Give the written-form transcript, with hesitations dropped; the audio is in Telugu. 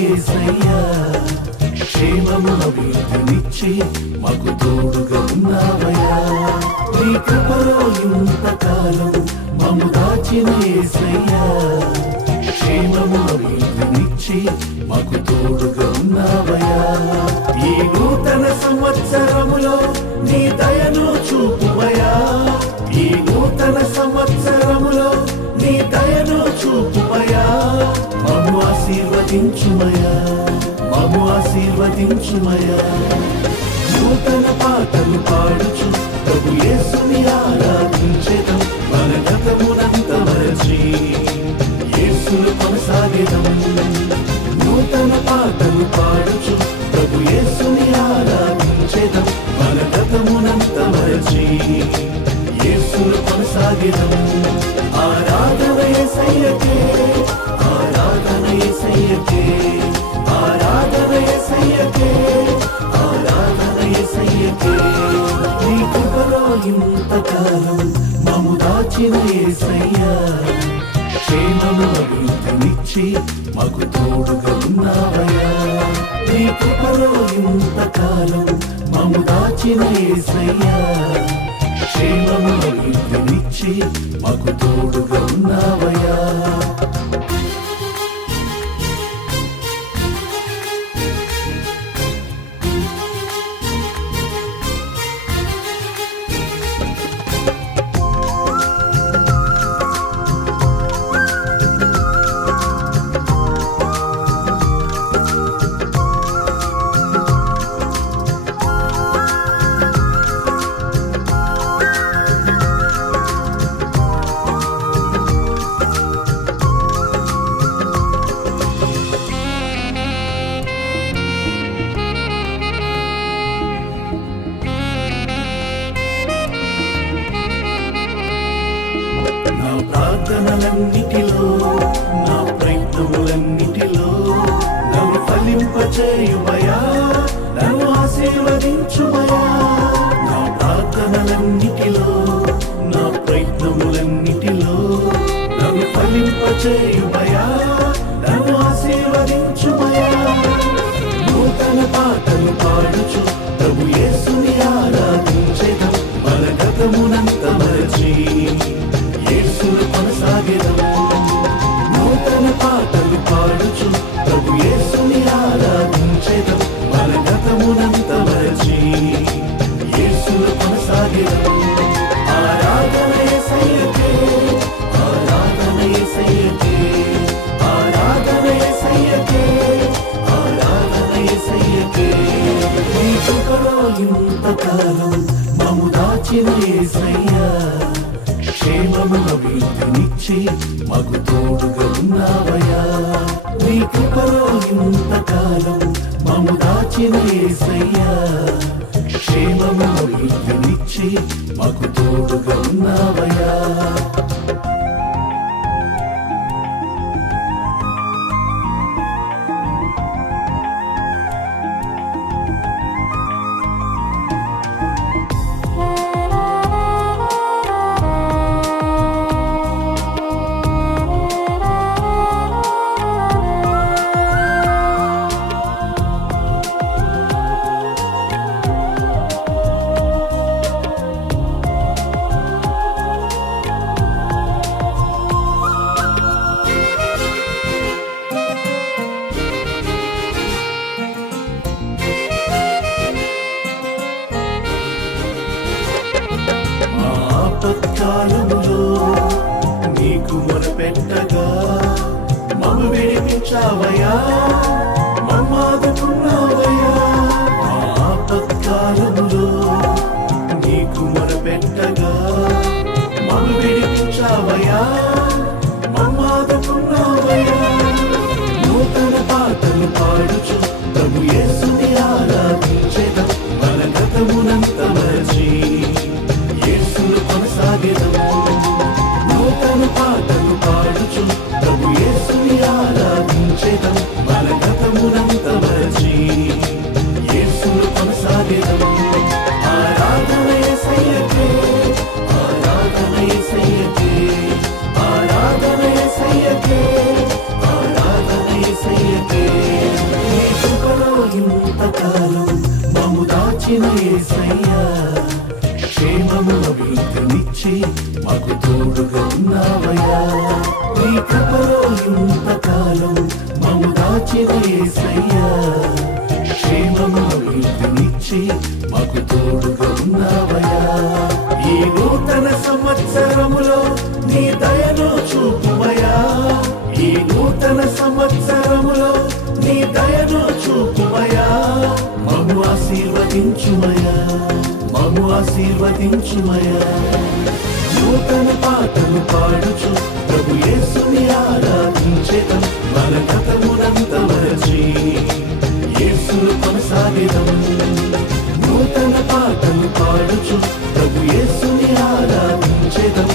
యేసయ్యా క్షేమము అభివృద్ధినిచ్చి మాకు తోడుగా ఉన్నావయ్యా. నీ కృపలో ఇంతకాలం మమ్ము దాచిన యేసయ్యా క్షేమము అభివృద్ధినిచ్చి మాకు తోడుగా ఉన్నావయ్యా. ఈ నూతన సంవత్సరములో నీ దయను చూపువయ్యా. ఈ నూతన సంవత్సరములో నీ దయను చూపువయ్యా. మమ్ము ఆశీర్వదించుమయ్యా, మమ్ము ఆశీర్వదించుమయ్యా. నూతన పాటలు పాడుచు ప్రభు యేసుని ఆరాధించెదం. మన గతమునంత మరచి యేసును కొనసాగెదం. నూతన పాటలు పాడుచు ప్రభు యేసుని ఆరాధించెదం. మన గతమునంత మరచి యేసును కొనసాగెదం. ఆరాధన యేసయ్యకే, ఆరాధన యేసయ్యకే, ఆరాధన యేసయ్యకే, ఆరాధన యేసయ్యకే. నీ కృపలో ఇంతకాలం మమ్ము దాచిన యేసయ్యా క్షేమము అభివృద్ధినిచ్చి మాకు తోడుగా ఉన్నావయ్యా. నీ కృపలో ఇంతకాలం మమ్ము దాచిన యేసయ్యా క్షేమము అభివృద్ధినిచ్చి మాకు తోడుగా ఉన్నావయ్యా. నా ప్రార్థనలన్నిటిలో, నా ప్రయత్నములన్నిటిలో నన్ను ఫలింపచేయుమయా, నన్ను ఆశీర్వదించుమయా. నా ప్రార్థనలన్నిటిలో, నా ప్రయత్నములన్నిటిలో నన్ను ఫలింపచేయుమయా, నన్ను ఆశీర్వదించుమయా. నూతన పాటలు పాడుచు ప్రభు యేసుని ఆరాధించెదం. మన గతమునంత మరచి యేసును కొనసాగెదం. నూతన పాటలు పాడుచు ప్రభు యేసుని ఆరాధించెదం. మన గతమునంత మరచి యేసును కొనసాగెదం. ఆరాధన యేసయ్యకే, ఆరాధన యేసయ్యకే, ఆరాధన యేసయ్యకే, ఆరాధన యేసయ్యకే. నీ కృపలో ఇంతకాలం మమ్ము దాచిన యేసయ్యా క్షేమము అభివృద్ధినిచ్చి మాకు తోడుగా ఉన్నావయ్యా. నీ కృపలో ఇంతకాలం మమ్ము దాచిన యేసయ్యా క్షేమము అభివృద్ధినిచ్చి మాకు తోడుగా ఉన్నావయ్యా. ఆపత్కాలములో నీకు మొరపెట్టగా మమ్ము విడిపించావయ్యా, మమ్మాదుకున్నావయ్యా. మా ఆపత్కాలములో నీకు మొరపెట్టగా మమ్ము విడిపించావయ్యా, మమ్మాదుకున్నావయ్యా. నూతన పాటలు పాడుచు ప్రభు యేసుని ఆరాధించెదం, మన గతమునంత మరచి యేసును కొనసాగెదం. నూతన పాటలు పాడుచు ప్రభు యేసుని ఆరాధించెదం, మన గతమునంత మరచి యేసును కొనసాగెదం. ఆరాధన యేసయ్యకే, ఆరాధన యేసయ్యకే, ఆరాధన యేసయ్యకే, ఆరాధన యేసయ్యకే. నీ కృపలో ఇంతకాలం మమ్ము దాచిన యేసయ్యా, క్షేమము అభివృద్ధినిచ్చి మాకు తోడుగా ఉన్నావయ్యా. నీ కృపలో ఇంతకాలం మమ్ము దాచిన యేసయ్యా, క్షేమము అభివృద్ధినిచ్చి మాకు తోడుగా ఉన్నావయ్యా. ఈ నూతన సంవత్సరములో నీ దయను చూపుమయా, ఈ నూతన సంవత్సరములో నీ దయను చూపుమయా. మమ్ము ఆశీర్వదించుమయా, మమ్ము ఆశీర్వదించుమయా. నూతన పాటలు పాడుచు ప్రభు యేసుని ఆరాధించెదం, మన గతమునంత మరచి యేసును కొనసాగెదం. నూతన పాటలు పాడుచు ప్రభు యేసుని ఆరాధించెదం,